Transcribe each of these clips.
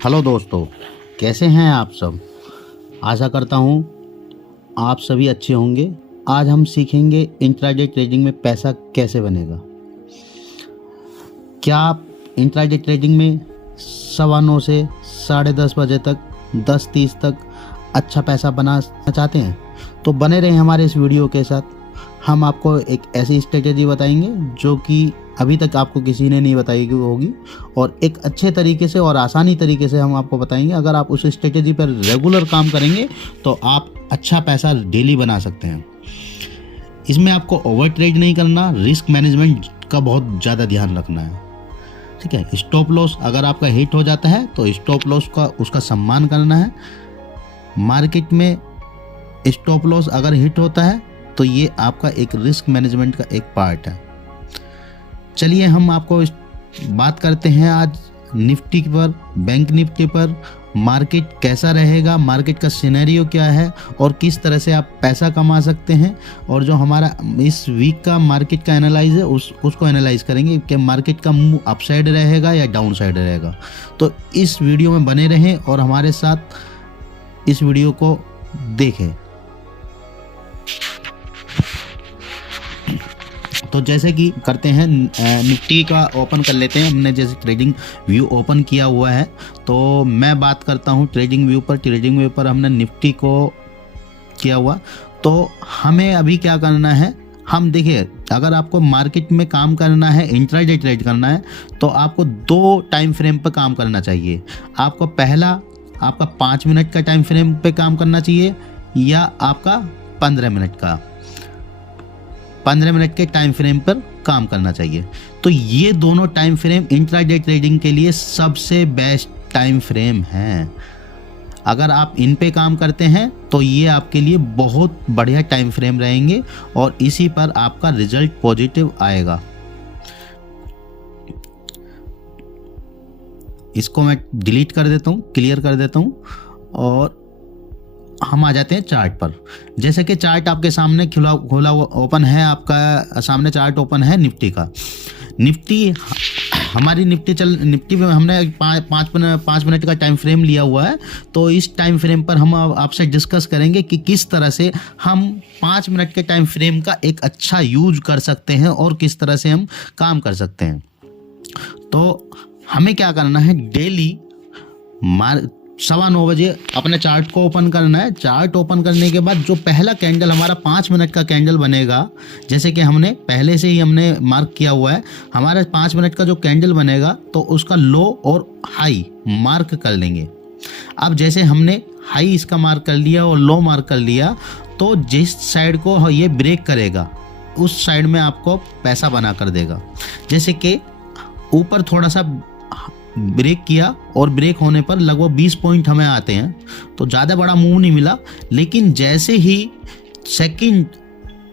Hello दोस्तों, कैसे हैं आप सब। आशा करता हूँ आप सभी अच्छे होंगे। आज हम सीखेंगे इंट्राडे ट्रेडिंग में पैसा कैसे बनेगा। क्या आप इंट्राडे ट्रेडिंग में 9:15 से 10:30 बजे तक 10:30 तक अच्छा पैसा बनाना चाहते हैं तो बने रहें हमारे इस वीडियो के साथ। हम आपको एक ऐसी स्ट्रेटेजी बताएंगे जो कि अभी तक आपको किसी ने नहीं बताई होगी और एक अच्छे तरीके से और आसानी तरीके से हम आपको बताएंगे। अगर आप उस स्ट्रेटेजी पर रेगुलर काम करेंगे तो आप अच्छा पैसा डेली बना सकते हैं। इसमें आपको ओवर ट्रेड नहीं करना, रिस्क मैनेजमेंट का बहुत ज़्यादा ध्यान रखना है। ठीक है, स्टॉप लॉस अगर आपका हिट हो जाता है तो स्टॉप लॉस का उसका सम्मान करना है। मार्केट में स्टॉप लॉस अगर हिट होता है तो ये आपका एक रिस्क मैनेजमेंट का एक पार्ट है। चलिए हम आपको बात करते हैं आज निफ्टी पर, बैंक निफ्टी पर। मार्केट कैसा रहेगा, मार्केट का सिनेरियो क्या है और किस तरह से आप पैसा कमा सकते हैं। और जो हमारा इस वीक का मार्केट का एनालाइज है उसको एनालाइज करेंगे कि मार्केट का मूव अपसाइड रहेगा या डाउन साइड रहेगा। तो इस वीडियो में बने रहें और हमारे साथ इस वीडियो को देखें। तो जैसे कि करते हैं, निफ्टी का ओपन कर लेते हैं। हमने जैसे ट्रेडिंग व्यू ओपन किया हुआ है तो मैं बात करता हूं ट्रेडिंग व्यू पर। ट्रेडिंग व्यू पर हमने निफ्टी को किया हुआ। तो हमें अभी क्या करना है, हम देखिए, अगर आपको मार्केट में काम करना है, इंट्राडे ट्रेड करना है तो आपको 2 टाइम फ्रेम पर काम करना चाहिए। आपको पहला आपका 5 मिनट का टाइम फ्रेम पे काम करना चाहिए या आपका 15 मिनट का 15 मिनट के टाइम फ्रेम पर काम करना चाहिए। तो ये दोनों टाइम फ्रेम इंट्राडे ट्रेडिंग के लिए सबसे बेस्ट टाइम फ्रेम हैं। अगर आप इन पे काम करते हैं तो ये आपके लिए बहुत बढ़िया टाइम फ्रेम रहेंगे और इसी पर आपका रिजल्ट पॉजिटिव आएगा। इसको मैं डिलीट कर देता हूँ, क्लियर कर देता हूँ और हम आ जाते हैं चार्ट पर। जैसे कि चार्ट आपके सामने खोला ओपन है, आपका सामने चार्ट ओपन है निफ्टी का। निफ्टी हमारी निफ्टी में हमने 5 मिनट का टाइम फ्रेम लिया हुआ है। तो इस टाइम फ्रेम पर हम आपसे डिस्कस करेंगे कि किस तरह से हम 5 मिनट के टाइम फ्रेम का एक अच्छा यूज कर सकते हैं और किस तरह से हम काम कर सकते हैं। तो हमें क्या करना है, डेली 9:15 बजे अपने चार्ट को ओपन करना है। चार्ट ओपन करने के बाद जो पहला कैंडल हमारा 5 मिनट का कैंडल बनेगा, जैसे कि हमने पहले से ही हमने मार्क किया हुआ है, हमारा 5 मिनट का जो कैंडल बनेगा तो उसका लो और हाई मार्क कर लेंगे। अब जैसे हमने हाई इसका मार्क कर लिया और लो मार्क कर लिया तो जिस साइड को ये ब्रेक करेगा उस साइड में आपको पैसा बना कर देगा। जैसे कि ऊपर थोड़ा सा ब्रेक किया और ब्रेक होने पर लगभग 20 पॉइंट हमें आते हैं, तो ज़्यादा बड़ा मूव नहीं मिला। लेकिन जैसे ही सेकंड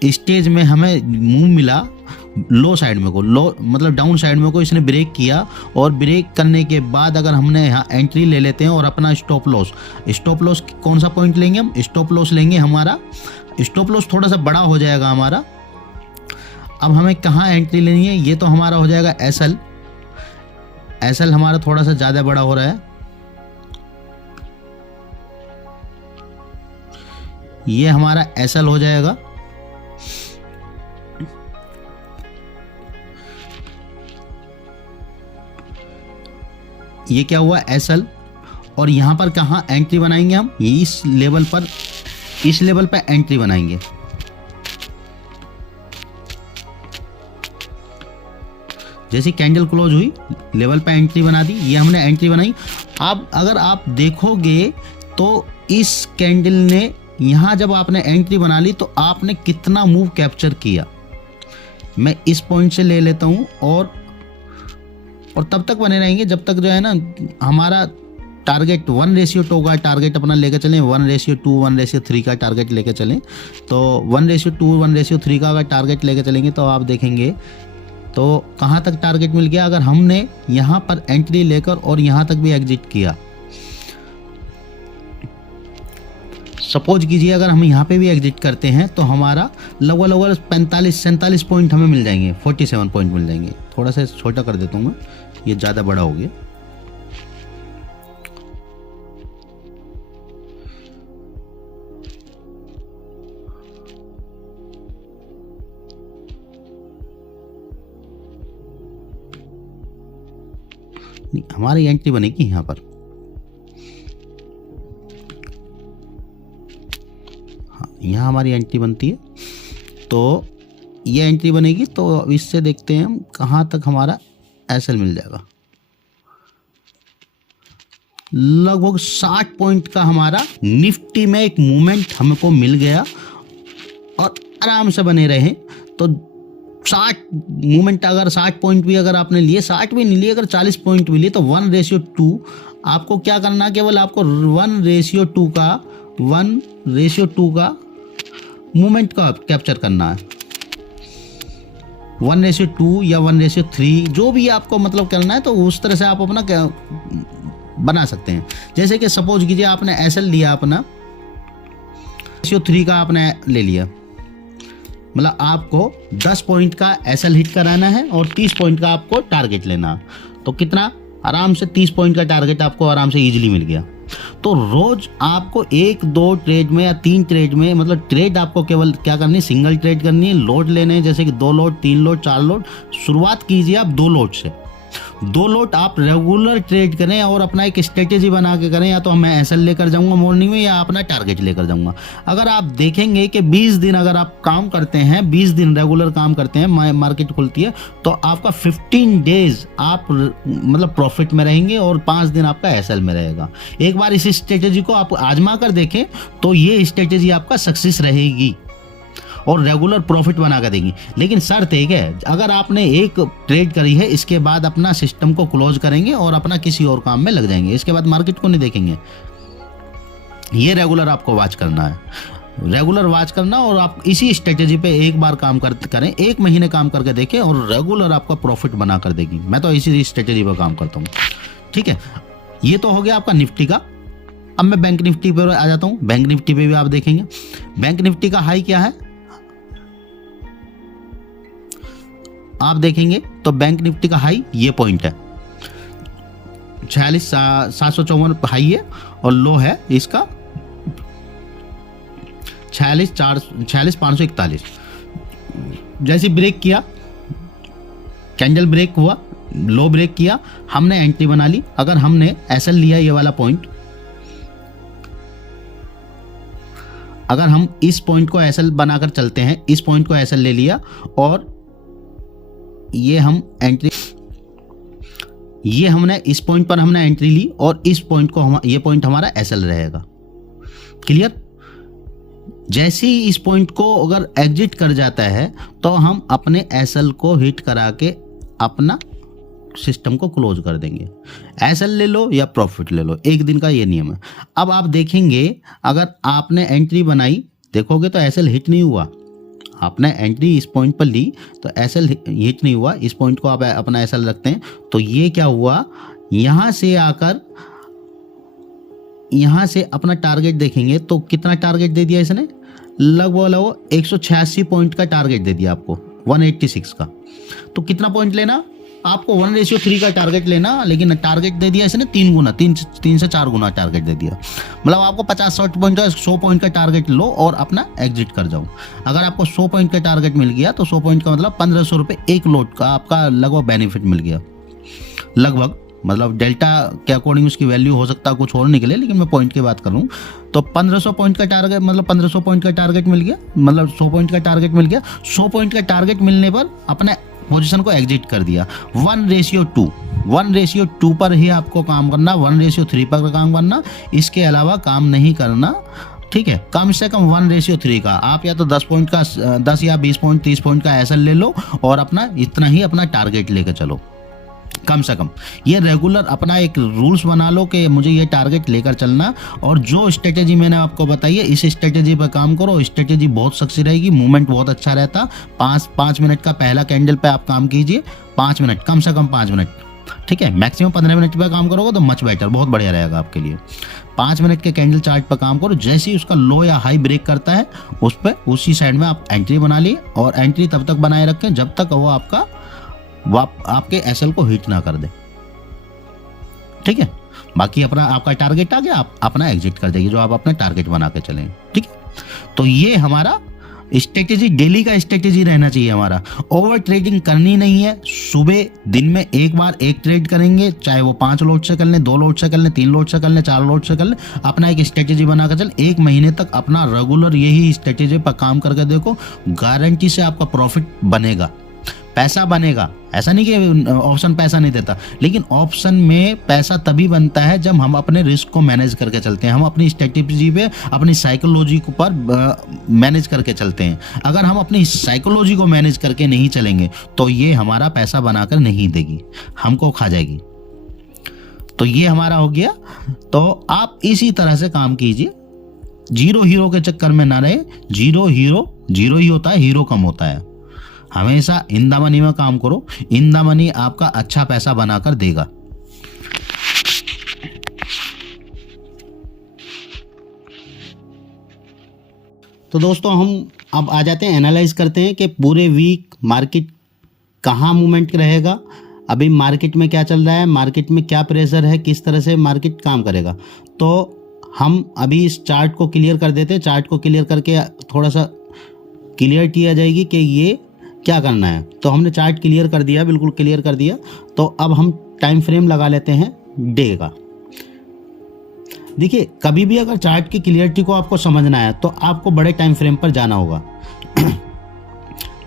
स्टेज में हमें मूव मिला लो साइड में को, लो मतलब डाउन साइड में को इसने ब्रेक किया और ब्रेक करने के बाद अगर हमने यहाँ एंट्री ले लेते हैं और अपना स्टॉप लॉस कौन सा पॉइंट लेंगे, हम स्टॉप लॉस लेंगे। हमारा स्टॉप लॉस थोड़ा सा बड़ा हो जाएगा हमारा। अब हमें कहाँ एंट्री लेनी है, ये तो हमारा हो जाएगा एसएल हमारा थोड़ा सा ज़्यादा बड़ा हो रहा है। ये हमारा एसएल हो जाएगा। ये क्या हुआ, एसएल। और यहां पर कहाँ एंट्री बनाएंगे हम, ये इस लेवल पर एंट्री बनाएंगे। जैसे कैंडल क्लोज हुई लेवल पे एंट्री बना दी, ये हमने एंट्री बनाई। अब अगर आप देखोगे तो इस कैंडल ने यहाँ जब आपने एंट्री बना ली तो आपने कितना मूव कैप्चर किया। मैं इस पॉइंट से ले लेता हूँ और तब तक बने रहेंगे जब तक जो है ना हमारा टारगेट 1:2 का टारगेट अपना लेकर चलें, 1:2 1:3 का टारगेट लेकर चलें। तो 1:2 1:3 का अगर टारगेट लेकर चलेंगे तो आप देखेंगे तो कहाँ तक टारगेट मिल गया। अगर हमने यहाँ पर एंट्री लेकर और यहाँ तक भी एग्जिट किया, सपोज कीजिए अगर हम यहाँ पे भी एग्जिट करते हैं तो हमारा लगभग 45-47 पॉइंट हमें मिल जाएंगे, 47 पॉइंट मिल जाएंगे। थोड़ा सा छोटा कर देता हूँ मैं, ये ज़्यादा बड़ा हो गया। हमारी एंट्री बनेगी यहाँ पर, हाँ यहाँ हमारी एंट्री बनती है। तो ये एंट्री बनेगी, तो इससे देखते हैं हम कहाँ तक हमारा एसएल मिल जाएगा। लगभग 60 पॉइंट का हमारा निफ्टी में एक मूवमेंट हमको मिल गया और आराम से बने रहे। तो 60 मूवमेंट, अगर 60 पॉइंट भी अगर आपने लिए, 60 भी नहीं लिए, अगर 40 पॉइंट भी लिए, तो 1:2 आपको क्या करना, केवल आपको 1:2 का मूवमेंट का कैप्चर करना है। 1:2 या 1:3 जो भी आपको मतलब करना है, तो उस तरह से आप अपना बना सकते हैं। जैसे कि सपोज कीजिए आपने एसएल लिया, अपना 3 का आपने ले लिया, मतलब आपको 10 पॉइंट का एसएल हिट कराना है और 30 पॉइंट का आपको टारगेट लेना है। तो कितना आराम से 30 पॉइंट का टारगेट आपको आराम से इजीली मिल गया। तो रोज आपको 1-2 ट्रेड में या 3 ट्रेड में, मतलब ट्रेड आपको केवल क्या करनी है, सिंगल ट्रेड करनी है। लोड लेने हैं, जैसे कि 2 लोड, 3 लोड, 4 लोड। शुरुआत कीजिए आप 2 लोड से। 2 लोड आप रेगुलर ट्रेड करें और अपना एक स्ट्रेटेजी बना के करें। या तो मैं एसएल लेकर जाऊंगा मॉर्निंग में, या अपना टारगेट लेकर जाऊंगा। अगर आप देखेंगे कि 20 दिन अगर आप काम करते हैं, 20 दिन रेगुलर काम करते हैं, मार्केट खुलती है, तो आपका 15 डेज आप मतलब प्रॉफिट में रहेंगे और 5 दिन आपका एसएल में रहेगा। एक बार इस स्ट्रेटेजी को आप आजमा कर देखें तो ये स्ट्रेटेजी आपका सक्सेस रहेगी और रेगुलर प्रॉफिट बना कर देगी। लेकिन शर्त एक है, अगर आपने एक ट्रेड करी है, इसके बाद अपना सिस्टम को क्लोज करेंगे और अपना किसी और काम में लग जाएंगे, इसके बाद मार्केट को नहीं देखेंगे। ये रेगुलर आपको वॉच करना है, रेगुलर वॉच करना, और आप इसी स्ट्रेटेजी पे एक बार काम करें, 1 महीने काम करके देखें और रेगुलर आपका प्रॉफिट बना कर देगी। मैं तो इसी स्ट्रेटेजी पर काम करता हूँ। ठीक है, ये तो हो गया आपका निफ्टी का। अब मैं बैंक निफ्टी पर आ जाता हूँ। बैंक निफ्टी पे भी आप देखेंगे, बैंक निफ्टी का हाई क्या है आप देखेंगे तो बैंक निफ्टी का हाई ये पॉइंट है, 46,754 हाई है और लो है इसका 46,541। जैसे ब्रेक किया, कैंडल ब्रेक हुआ, लो ब्रेक किया, हमने एंट्री बना ली। अगर हमने एसएल लिया ये वाला पॉइंट, अगर हम इस पॉइंट को एसएल बनाकर चलते हैं, इस पॉइंट को एसएल ले लिया और ये हम एंट्री, ये हमने इस पॉइंट पर हमने एंट्री ली और इस पॉइंट को ये पॉइंट हमारा एसएल रहेगा। क्लियर? जैसे ही इस पॉइंट को अगर एग्जिट कर जाता है तो हम अपने एसएल को हिट करा के अपना सिस्टम को क्लोज कर देंगे। एसएल ले लो या प्रॉफिट ले लो, एक दिन का ये नियम है। अब आप देखेंगे अगर आपने एंट्री बनाई, देखोगे तो एसएल हिट नहीं हुआ। आपने एंट्री इस पॉइंट पर ली तो एसएल हिट नहीं हुआ, इस पॉइंट को आप अपना एसएल रखते हैं तो ये क्या हुआ, यहाँ से आकर यहाँ से अपना टारगेट देखेंगे तो कितना टारगेट दे दिया इसने, लगभग 186 पॉइंट का टारगेट दे दिया आपको 186 का। तो कितना पॉइंट लेना आपको, 1:3 का टारगेट लेना, लेकिन टारगेट दे दिया इसने 3 गुना, 3 से 4 गुना टारगेट दे दिया। मतलब आपको 50-60 पॉइंट का 100 पॉइंट का टारगेट लो और अपना एग्जिट कर जाओ। अगर आपको 100 पॉइंट का टारगेट मिल गया तो 100 पॉइंट का मतलब 1500 रुपये एक लोड का आपका लगभग बेनिफिट मिल गया। लगभग मतलब डेल्टा के अकॉर्डिंग उसकी वैल्यू हो सकता है कुछ और निकले, लेकिन मैं पॉइंट की बात कर रहा हूँ। तो 1500 पॉइंट का टारगेट मतलब 1500 पॉइंट का टारगेट मिल गया, मतलब 100 पॉइंट का टारगेट मिल गया। 100 पॉइंट का टारगेट मिलने पर अपने पोजीशन को एग्जिट कर दिया। 1:2 पर ही आपको काम करना, 1:3 पर काम करना, इसके अलावा काम नहीं करना। ठीक है, कम से कम 1:3 का आप या तो 10 पॉइंट का 10 या 20 पॉइंट 30 पॉइंट का एसएल ले लो और अपना इतना ही अपना टारगेट लेकर चलो। कम से कम ये रेगुलर अपना एक रूल्स बना लो कि मुझे ये टारगेट लेकर चलना, और जो स्ट्रेटेजी मैंने आपको बताई है इस स्ट्रेटेजी पर काम करो। स्ट्रेटेजी बहुत सक्सेस रहेगी, मूवमेंट बहुत अच्छा रहता। 5 मिनट का पहला कैंडल पे आप काम कीजिए, 5 मिनट, कम से कम 5 मिनट। ठीक है, मैक्सिमम 15 मिनट पे काम करोगे तो मच बेटर, बहुत बढ़िया रहेगा आपके लिए। 5 मिनट के कैंडल चार्ट पर काम करो, जैसे ही उसका लो या हाई ब्रेक करता है उस पर उसी साइड में आप एंट्री बना लिए, और एंट्री तब तक बनाए रखें जब तक वो आपके एसएल को हिट ना कर दे। ठीक है, बाकी अपना आपका टारगेट आ गया, आप अपना एग्जिट कर देंगे जो आप अपना टारगेट बना के चलें। ठीक है, तो ये हमारा स्ट्रेटेजी डेली का स्ट्रेटेजी रहना चाहिए हमारा। ओवर ट्रेडिंग करनी नहीं है। सुबह दिन में एक बार एक ट्रेड करेंगे, चाहे वो 5 लोट से कर लें, 2 लोट से कर लें, 3 लोट से कर लें, 4 लोट से कर लें। अपना एक स्ट्रेटेजी बनाकर चल, 1 महीने तक अपना रेगुलर यही स्ट्रेटेजी पर काम करके देखो, गारंटी से आपका प्रॉफिट बनेगा, पैसा बनेगा। ऐसा नहीं कि ऑप्शन पैसा नहीं देता, लेकिन ऑप्शन में पैसा तभी बनता है जब हम अपने रिस्क को मैनेज करके चलते हैं, हम अपनी स्ट्रेटेजी पे, अपनी साइकोलॉजी के ऊपर मैनेज करके चलते हैं। अगर हम अपनी साइकोलॉजी को मैनेज करके नहीं चलेंगे तो ये हमारा पैसा बनाकर नहीं देगी, हमको खा जाएगी। तो ये हमारा हो गया। तो आप इसी तरह से काम कीजिए, जीरो हीरो के चक्कर में ना रहे। जीरो ही होता है, हीरो कम होता है। हमेशा इन द मनी में काम करो, इन द मनी आपका अच्छा पैसा बनाकर देगा। तो दोस्तों हम अब आ जाते हैं, एनालाइज करते हैं कि पूरे वीक मार्केट कहाँ मूवमेंट रहेगा, अभी मार्केट में क्या चल रहा है, मार्केट में क्या प्रेशर है, किस तरह से मार्केट काम करेगा। तो हम अभी इस चार्ट को क्लियर कर देते हैं। चार्ट को क्लियर करके थोड़ा सा क्लियरिटी आ जाएगी कि ये क्या करना है। तो हमने चार्ट क्लियर कर दिया, बिल्कुल क्लियर कर दिया। तो अब हम टाइम फ्रेम लगा लेते हैं डे का। देखिए, कभी भी अगर चार्ट की क्लियरिटी को आपको समझना है तो आपको बड़े टाइम फ्रेम पर जाना होगा।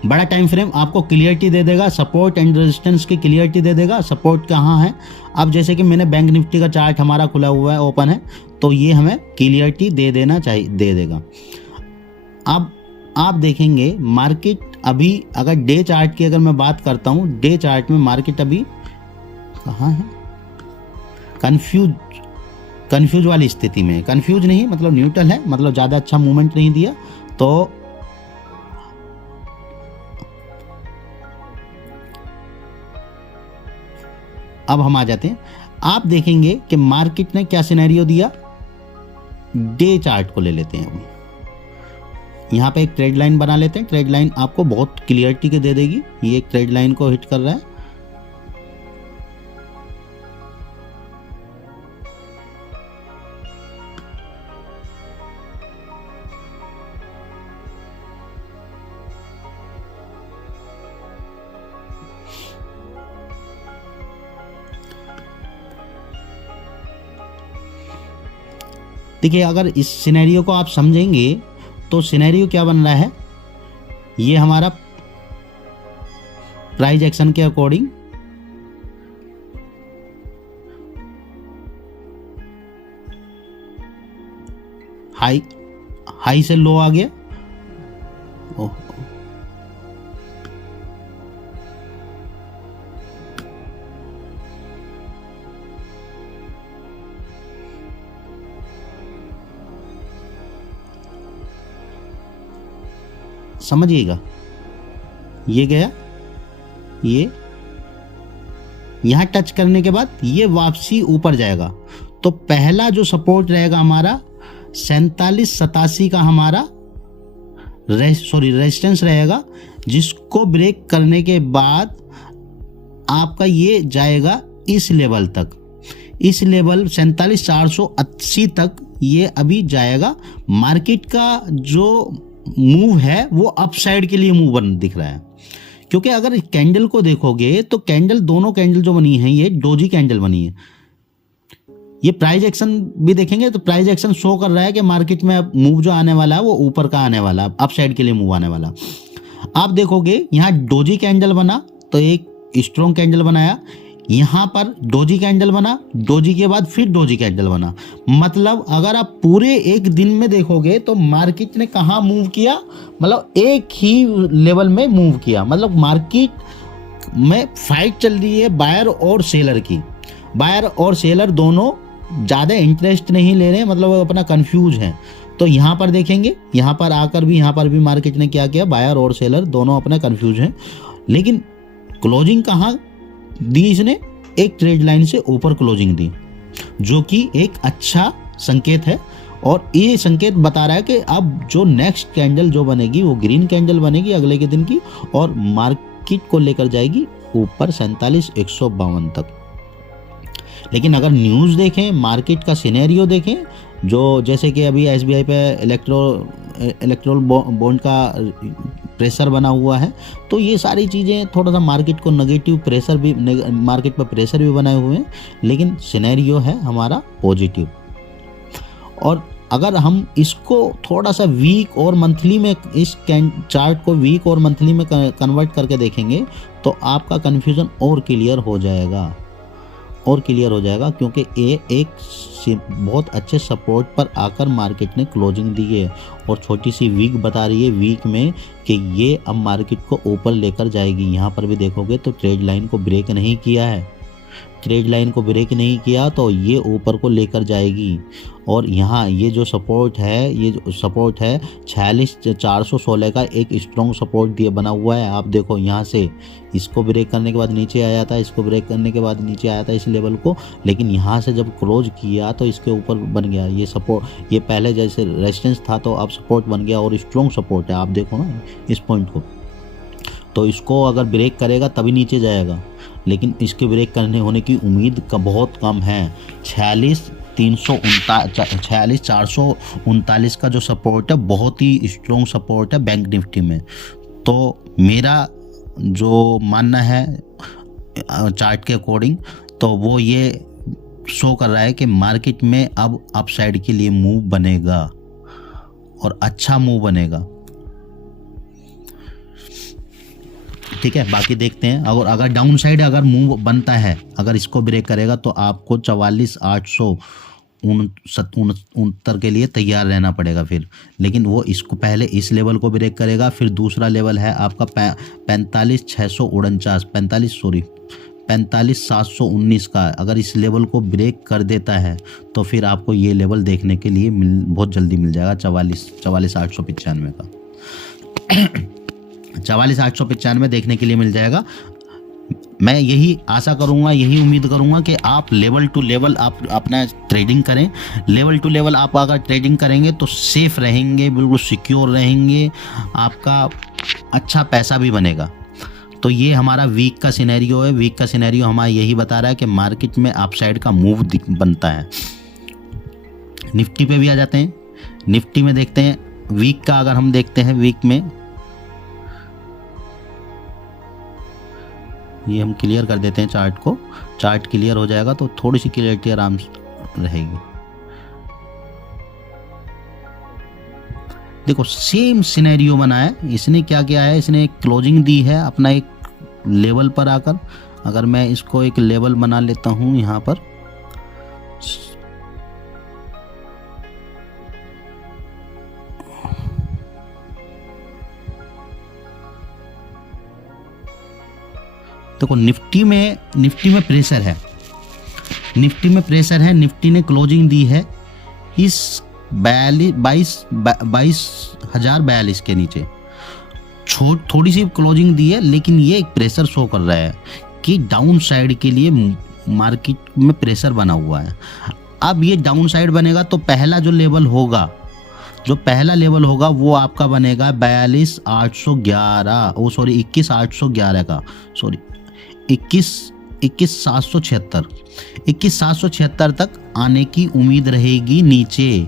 बड़ा टाइम फ्रेम आपको क्लियरिटी दे देगा, सपोर्ट एंड रेजिस्टेंस की क्लियरिटी दे देगा। सपोर्ट कहाँ है, अब जैसे कि मैंने बैंक निफ्टी का चार्ट हमारा खुला हुआ है, ओपन है, तो ये हमें क्लियरिटी दे देना चाहिए, दे देगा। अब आप देखेंगे मार्केट अभी, अगर डे चार्ट की अगर मैं बात करता हूँ, डे चार्ट में मार्केट अभी कहाँ है, कंफ्यूज वाली स्थिति में। कंफ्यूज नहीं मतलब न्यूट्रल है, मतलब ज़्यादा अच्छा मूवमेंट नहीं दिया। तो अब हम आ जाते हैं, आप देखेंगे कि मार्केट ने क्या सिनेरियो दिया। डे चार्ट को ले लेते हैं, हम यहाँ पे एक ट्रेड लाइन बना लेते हैं। ट्रेड लाइन आपको बहुत क्लियरिटी के दे देगी। ये एक ट्रेड लाइन को हिट कर रहा है। देखिए, अगर इस सिनेरियो को आप समझेंगे तो सिनेरियो क्या बन रहा है, ये हमारा प्राइस एक्शन के अकॉर्डिंग हाई से लो आ गया। समझिएगा, ये गया, ये यहां टच करने के बाद ये वापसी ऊपर जाएगा। तो पहला जो सपोर्ट रहेगा हमारा 4787 का हमारा रेजिस्टेंस रहेगा, जिसको ब्रेक करने के बाद आपका ये जाएगा इस लेवल तक। इस लेवल 47,480 तक ये अभी जाएगा। मार्केट का जो मूव है वो अपसाइड के लिए मूव बन दिख रहा है, क्योंकि अगर कैंडल को देखोगे तो कैंडल, दोनों कैंडल जो बनी है ये डोजी कैंडल बनी है। ये प्राइस एक्शन भी देखेंगे तो प्राइस एक्शन शो कर रहा है कि मार्केट में अब मूव जो आने वाला है वो ऊपर का आने वाला है, अपसाइड के लिए मूव आने वाला। आप देखोगे यहाँ डोजी कैंडल बना तो एक स्ट्रॉन्ग कैंडल बनाया, यहाँ पर डोजी कैंडल बना, डोजी के बाद फिर डोजी कैंडल बना। मतलब अगर आप पूरे एक दिन में देखोगे तो मार्केट ने कहाँ मूव किया, मतलब एक ही लेवल में मूव किया। मतलब मार्केट में फाइट चल रही है बायर और सेलर की। बायर और सेलर दोनों ज़्यादा इंटरेस्ट नहीं ले रहे हैं, मतलब वो अपना कंफ्यूज हैं। तो यहाँ पर देखेंगे, यहाँ पर आकर भी, यहाँ पर भी मार्केट ने क्या किया, बायर और सेलर दोनों अपना कंफ्यूज हैं। लेकिन क्लोजिंग कहाँ दी, इसने एक ट्रेड लाइन से ऊपर क्लोजिंग दी, जो कि एक अच्छा संकेत है। और ये संकेत बता रहा है कि अब जो नेक्स्ट कैंडल जो बनेगी वो ग्रीन कैंडल बनेगी अगले के दिन की, और मार्केट को लेकर जाएगी ऊपर 47,152 तक। लेकिन अगर न्यूज़ देखें, मार्केट का सिनेरियो देखें, जो जैसे कि अभी SBI पे इलेक्ट्रोल बॉन्ड का प्रेशर बना हुआ है, तो ये सारी चीज़ें थोड़ा सा मार्केट को नेगेटिव प्रेशर भी, मार्केट पर प्रेशर भी बनाए हुए हैं, लेकिन सिनेरियो है हमारा पॉजिटिव। और अगर हम इसको थोड़ा सा वीक और मंथली में, इस चार्ट को वीक और मंथली में कन्वर्ट करके देखेंगे तो आपका कन्फ्यूज़न और क्लियर हो जाएगा, क्योंकि ये एक बहुत अच्छे सपोर्ट पर आकर मार्केट ने क्लोजिंग दी है और छोटी सी वीक बता रही है वीक में कि ये अब मार्केट को ऊपर लेकर जाएगी। यहाँ पर भी देखोगे तो ट्रेड लाइन को ब्रेक नहीं किया है, तो ये ऊपर को लेकर जाएगी। और यहाँ ये जो सपोर्ट है 46,416 का एक स्ट्रॉन्ग सपोर्ट दिया बना हुआ है। आप देखो यहाँ से इसको ब्रेक करने के बाद नीचे आया था, इस लेवल को, लेकिन यहाँ से जब क्लोज किया तो इसके ऊपर बन गया ये सपोर्ट। ये पहले जैसे रेजिस्टेंस था तो अब सपोर्ट बन गया और स्ट्रॉन्ग सपोर्ट है। आप देखो ना इस पॉइंट को, तो इसको अगर ब्रेक करेगा तभी नीचे जाएगा, लेकिन इसके ब्रेक करने होने की उम्मीद का बहुत कम है। 46,439 का जो सपोर्ट है बहुत ही स्ट्रॉन्ग सपोर्ट है बैंक निफ्टी में। तो मेरा जो मानना है चार्ट के अकॉर्डिंग, तो वो ये शो कर रहा है कि मार्केट में अब अपसाइड के लिए मूव बनेगा और अच्छा मूव बनेगा। ठीक है, बाकी देखते हैं। अगर डाउन साइड अगर मूव बनता है, अगर इसको ब्रेक करेगा तो आपको 44,869 के लिए तैयार रहना पड़ेगा फिर। लेकिन वो इसको पहले इस लेवल को ब्रेक करेगा, फिर दूसरा लेवल है आपका 45,719 का। अगर इस लेवल को ब्रेक कर देता है तो फिर आपको ये लेवल देखने के लिए बहुत जल्दी मिल जाएगा 44,895 का। 44,895 देखने के लिए मिल जाएगा। मैं यही आशा करूंगा, यही उम्मीद करूंगा कि आप लेवल टू लेवल आप अपना ट्रेडिंग करें। लेवल टू लेवल आप अगर ट्रेडिंग करेंगे तो सेफ रहेंगे, बिल्कुल सिक्योर रहेंगे, आपका अच्छा पैसा भी बनेगा। तो ये हमारा वीक का सिनेरियो है। वीक का सिनेरियो हमारा यही बता रहा है कि मार्केट में अपसाइड का मूव बनता है। निफ्टी पे भी आ जाते हैं। निफ्टी में देखते हैं वीक का, अगर हम देखते हैं वीक में, ये हम क्लियर कर देते हैं चार्ट को। चार्ट क्लियर हो जाएगा तो थोड़ी सी क्लियरिटी आराम से रहेगी। देखो सेम सिनेरियो बना है। इसने क्या किया है, इसने एक क्लोजिंग दी है अपना एक लेवल पर आकर। अगर मैं इसको एक लेवल बना लेता हूं यहाँ पर, देखो निफ्टी में प्रेशर है, निफ्टी ने क्लोजिंग दी है इस 22,042 के नीचे। थोड़ी सी क्लोजिंग दी है, लेकिन ये एक प्रेशर शो कर रहा है कि डाउन साइड के लिए मार्केट में प्रेशर बना हुआ है। अब ये डाउन साइड बनेगा तो पहला जो लेवल होगा, वो आपका बनेगा 21,711 का, 21,776 तक आने की उम्मीद रहेगी नीचे।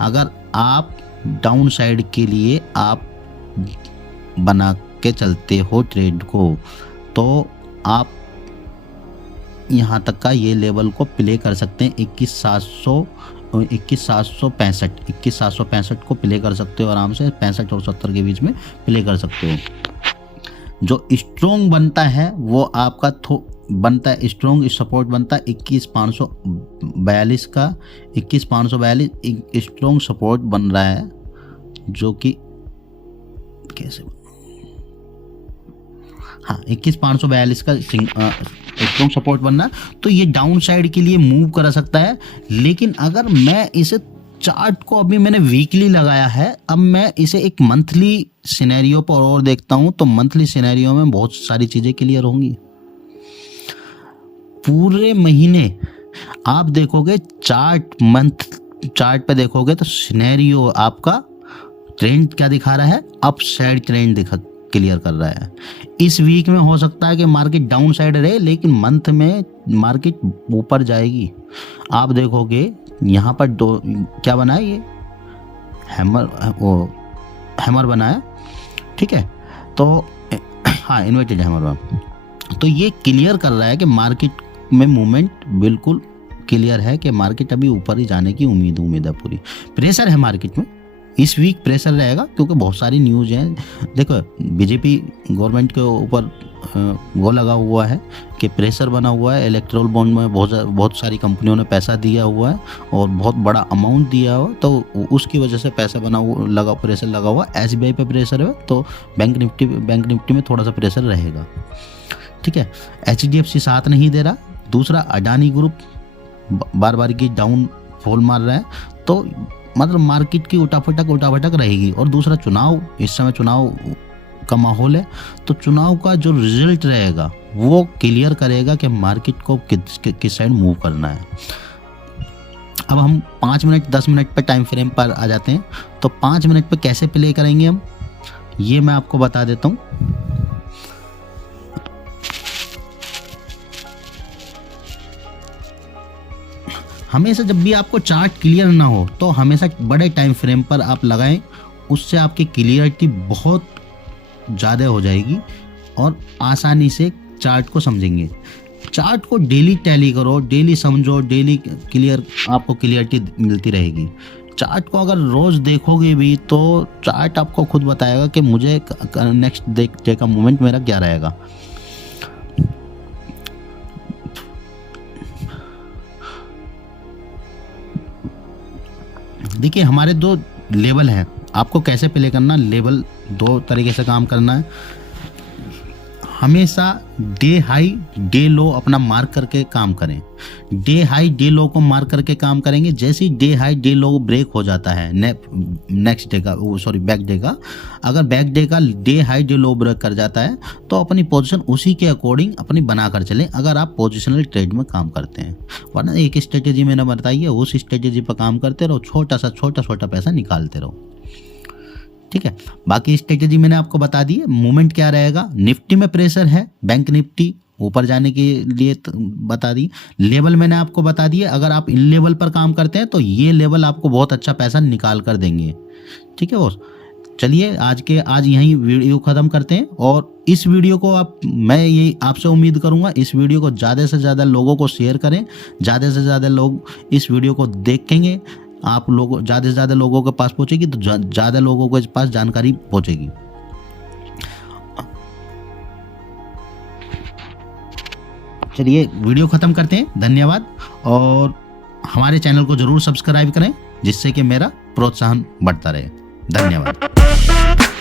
अगर आप डाउन साइड के लिए आप बना के चलते हो ट्रेड को, तो आप यहाँ तक का ये लेवल को प्ले कर सकते हैं। 21,765 को प्ले कर सकते हो आराम से। 65 और 70 के बीच में प्ले कर सकते हो। जो स्ट्रॉन्ग बनता है वो आपका स्ट्रॉन्ग सपोर्ट बनता है 21,542 का। 21,542 स्ट्रॉन्ग सपोर्ट बन रहा है, जो कि कैसे, हाँ 21,542 का स्ट्रॉन्ग सपोर्ट बनना। तो ये डाउन साइड के लिए मूव कर सकता है। लेकिन अगर मैं इसे चार्ट को, अभी मैंने वीकली लगाया है, अब मैं इसे एक मंथली सिनेरियो पर और देखता हूं, तो मंथली सिनेरियो में बहुत सारी चीजें क्लियर होंगी। पूरे महीने आप देखोगे चार्ट पे देखोगे तो सिनेरियो आपका ट्रेंड क्या दिखा रहा है, अप साइड ट्रेंड क्लियर कर रहा है। इस वीक में हो सकता है कि मार्केट डाउन साइड रहे, लेकिन मंथ में मार्केट ऊपर जाएगी। आप देखोगे यहाँ पर दो क्या बना है, ये हैमर बना है, ठीक है। तो हाँ, इन्वर्टेड हैमर बना। तो ये क्लियर कर रहा है कि मार्केट में मूवमेंट बिल्कुल क्लियर है कि मार्केट अभी ऊपर ही जाने की उम्मीद है पूरी। प्रेशर है मार्केट में, इस वीक प्रेशर रहेगा क्योंकि बहुत सारी न्यूज़ हैं। देखो बीजेपी गवर्नमेंट के ऊपर वो लगा हुआ है कि प्रेशर बना हुआ है, इलेक्ट्रल बॉन्ड में बहुत सारी कंपनियों ने पैसा दिया हुआ है और बहुत बड़ा अमाउंट दिया हुआ, तो उसकी वजह से पैसा प्रेशर लगा हुआ। SBI पे प्रेशर है, तो बैंक निफ्टी में थोड़ा सा प्रेशर रहेगा, ठीक है। HDFC साथ नहीं दे रहा। दूसरा, अडानी ग्रुप बार की डाउन फॉल मार रहा है, तो मतलब मार्केट की उठापटक रहेगी। और दूसरा, चुनाव, इस समय चुनाव का माहौल है, तो चुनाव का जो रिजल्ट रहेगा वो क्लियर करेगा कि मार्केट को किस साइड मूव करना है। अब हम 5 मिनट 10 मिनट पर टाइम फ्रेम पर आ जाते हैं। तो 5 मिनट पर कैसे प्ले करेंगे हम, ये मैं आपको बता देता हूँ। हमेशा जब भी आपको चार्ट क्लियर ना हो तो हमेशा बड़े टाइम फ्रेम पर आप लगाएं, उससे आपकी क्लियरिटी बहुत ज़्यादा हो जाएगी और आसानी से चार्ट को समझेंगे। चार्ट को डेली टैली करो, डेली समझो, डेली क्लियर, आपको क्लियरिटी मिलती रहेगी। चार्ट को अगर रोज़ देखोगे भी तो चार्ट आपको खुद बताएगा कि मुझे नेक्स्ट डे का मूवमेंट मेरा क्या रहेगा। देखिए, हमारे 2 लेवल हैं, आपको कैसे प्ले करना। लेवल 2 तरीके से काम करना है। हमेशा डे हाई डे लो अपना मार्क करके काम करें। डे हाई डे लो को मार्क करके काम करेंगे। जैसे ही day high day low break हो जाता है नेक्स्ट डे का, बैक डे का, अगर बैक डे का day high day low break कर जाता है तो अपनी पोजीशन उसी के अकॉर्डिंग अपनी बना कर चलें, अगर आप पोजिशनल ट्रेड में काम करते हैं। वरना एक स्ट्रेटेजी मैंने बताई है, उस स्ट्रेटेजी पर काम करते रहो, छोटा पैसा निकालते रहो, ठीक है। बाकी स्ट्रेटेजी मैंने आपको बता दी है। मूवमेंट क्या रहेगा, निफ्टी में प्रेशर है, बैंक निफ्टी ऊपर जाने के लिए बता दी। लेवल मैंने आपको बता दिया, अगर आप इन लेवल पर काम करते हैं तो ये लेवल आपको बहुत अच्छा पैसा निकाल कर देंगे, ठीक है बॉस। चलिए आज यहीं वीडियो ख़त्म करते हैं। और इस वीडियो को मैं ये आपसे उम्मीद करूँगा, इस वीडियो को ज़्यादा से ज़्यादा लोगों को शेयर करें, ज़्यादा से ज़्यादा लोग इस वीडियो को देखेंगे, आप लोग ज़्यादा से ज़्यादा लोगों के पास पहुंचेगी तो ज़्यादा लोगों के पास जानकारी पहुंचेगी। चलिए वीडियो ख़त्म करते हैं, धन्यवाद। और हमारे चैनल को ज़रूर सब्सक्राइब करें जिससे कि मेरा प्रोत्साहन बढ़ता रहे। धन्यवाद।